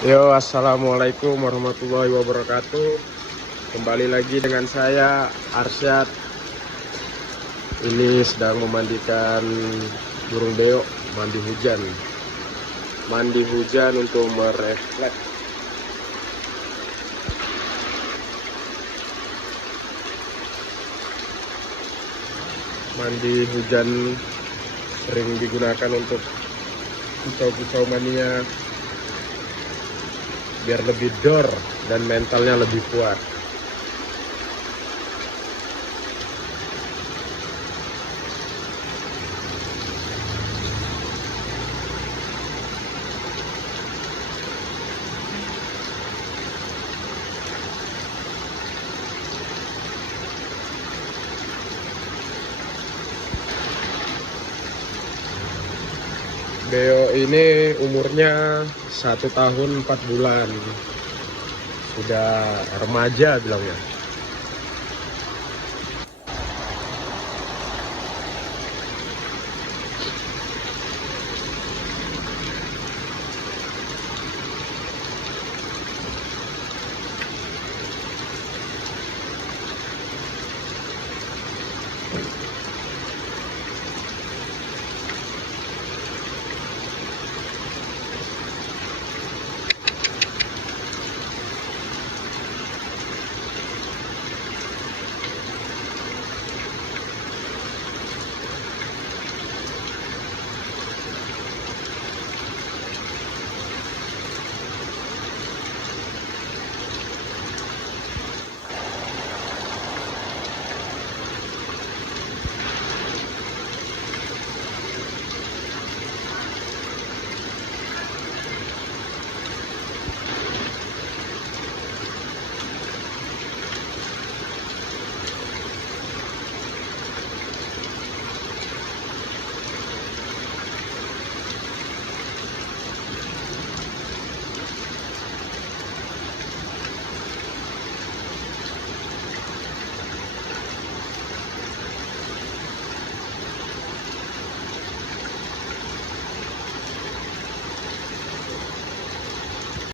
Yo, assalamualaikum warahmatullahi wabarakatuh. Kembali lagi dengan saya Arsyad. Ini sedang memandikan burung beo, mandi hujan. Mandi hujan untuk merefleks. Mandi hujan sering digunakan untuk pisau-pisau mandinya biar lebih dor dan mentalnya lebih kuat. Beo ini umurnya 1 tahun 4 bulan, sudah remaja bilangnya.